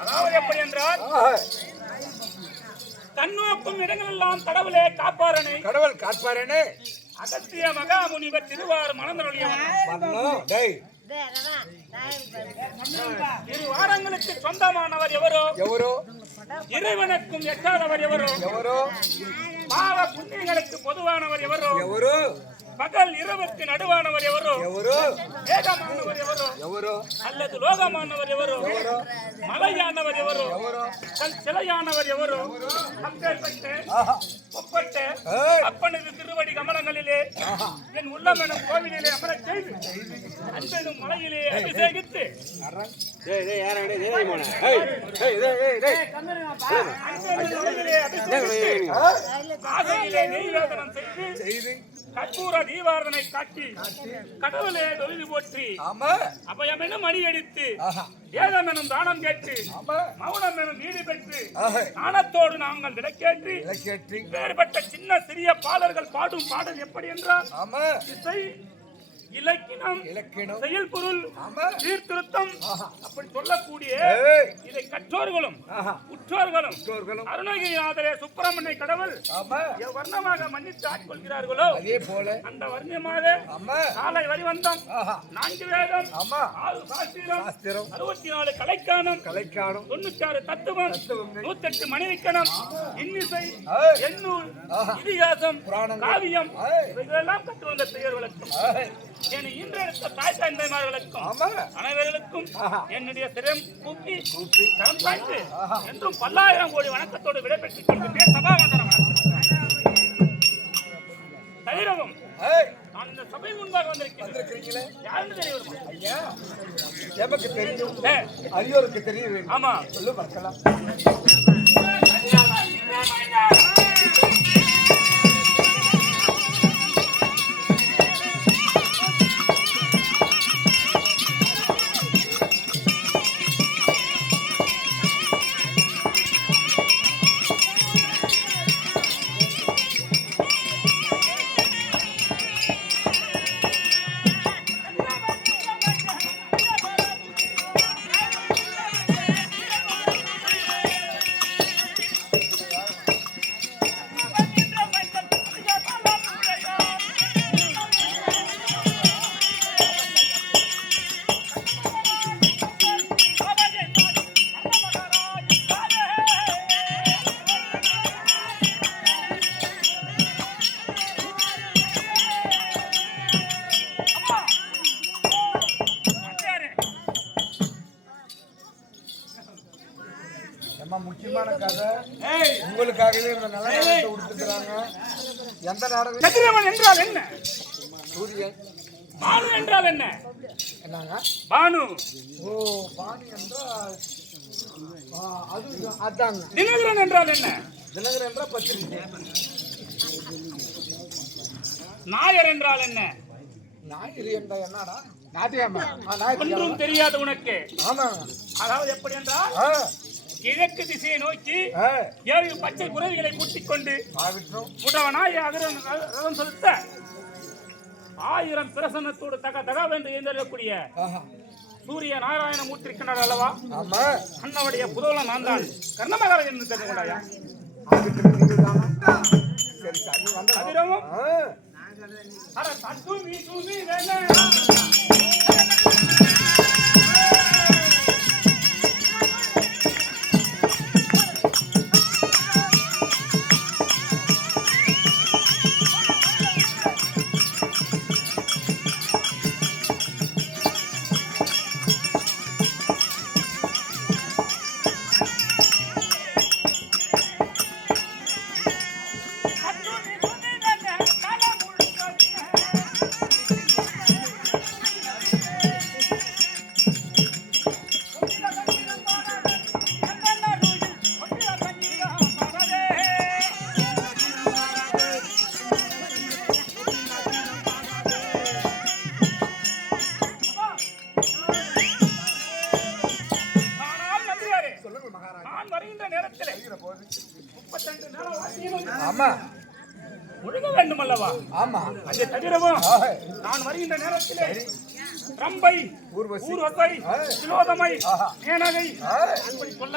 அதாவது எப்படி என்றால் கண்ணோக்கும் இடங்களெல்லாம் கடவுளே காப்பாரனே, கடவுள் காப்பாரனே. அகத்திய மகாமுனிவர் திருவாறு மலர்ந்தொழியவன் இரு வாரங்களுக்கு சொந்தமானவர் எவரோ எவரோ, இறைவனுக்கும் எட்டாதவர் எவரோ எவரோ, பாவ புண்ணியங்களுக்கு பொதுவானவர் எவரோ எவரோ, பகல் இரவுக்கு நடுவானவர் எவரோ எவரோ, வேகமானவர் எவரோ எவரோ, அல்லது லோகமானவர் எவரோ மலையானவர் எவரோ சிலையானவர் எவரோ அப்பேற்பட்ட ஒப்பட்ட அப்பனது திருவடி கமலங்களிலே என் உள்ளம் எனும் கோவிலிலே அமரச் செய்து அன்பெனும் மலையிலே அபிஷேகித்து ஆசையிலே நெய்வேதனம் செய்து கற்பூர தீபாரதனை காட்டி கடவுளே தொழுது போற்றி அபயமெனும் அடியடித்து ஏதம் எனும் தானம் கேட்டு மௌனம் எனும் நீதி பெற்று நாணத்தோடு நாங்கள் விளக்கேற்றி வேறுபட்ட சின்ன சிறிய பாடல்கள் பாடும் பாடல் எப்படி என்றால் இசை இலக்கினம் செயல் பொருள் சீர்திருத்தம் அப்படி சொல்லக்கூடிய இதை கற்றோர்களும் உற்றோர்களும் அருணகிரிநாதரே சுப்பிரமணிய கடவுள் வர்ணமாக மன்னித்து ஆட்கொள்கிறார்களோ அதே போல அந்த வர்ணமாக காலை வரிவந்தம் 4 வேதம் 6 சாஸ்திரம் 64 கலைக்கானம் 96 தத்துவம் 108 மணிவிக்கணம் இன்னிசை எண்ணூல் இதிகாசம் காவியம் இதெல்லாம் கற்று வந்த பெயர் விளக்கம் இன்றெடுத்த தாய் தந்தைமார்களுக்கும் அனைவர்களுக்கும் என்னுடைய சிரம் கூப்பி கரம் தாய்ந்து என்றும் 10,000 கோடி வணக்கத்தோடு விடைபெற்றுக் கொள்கின்றேன். சபாவந்தனம் தைரவும் நான் இந்த சபை முன்பாக வந்திருக்கிறேன். யாருன்னு தெரிய வருமா? ஐயா எமக்கு தெரியும், அரியோருக்கு தெரியும். ஆமா சொல்லு பார்க்கலாம். முக்கியமான கதை உங்களுக்காகவே இந்த நல்ல நாடகத்தை கொடுத்துக்கிறாங்க. எந்த நாடகம்? கதிரவன் என்றால் என்ன? சூரியன். பானு என்றால் என்ன? என்னங்க பானு? ஓ பானு என்றால் அது அதாங்க. தினகரன் என்றால் என்ன? தினகரன் என்றால் பத்திரிகை. நாயர் என்றால் என்ன? நாயர் என்றால் என்னடா? ஒன்றும் தெரியாது உனக்கு. ஆமா. அதாவது எப்படி என்றால் கிழக்கு திசையை நோக்கி 7 பச்சை குருவிகளை கூட்டிக் கொண்டு உடவனாய் ரதம் செலுத்த 1000 பிரசன்னத்தோடு தகவென்று எழுந்தக்கூடிய சூரிய நாராயண மூர்த்தி இருக்கின்றார் அல்லவா? அண்ணனுடைய புதோல நான் தான் கர்ணமகார என்று தெரிந்து கொண்டாயா? ஆமா முழுக வேண்டும் அல்லவா? ஆமா. அதை தவிரவும் நான் வருகின்ற நேரத்திலே ரம்பை, ஊர்வசி, திலோதமை, மேனகை அப்படி சொல்ல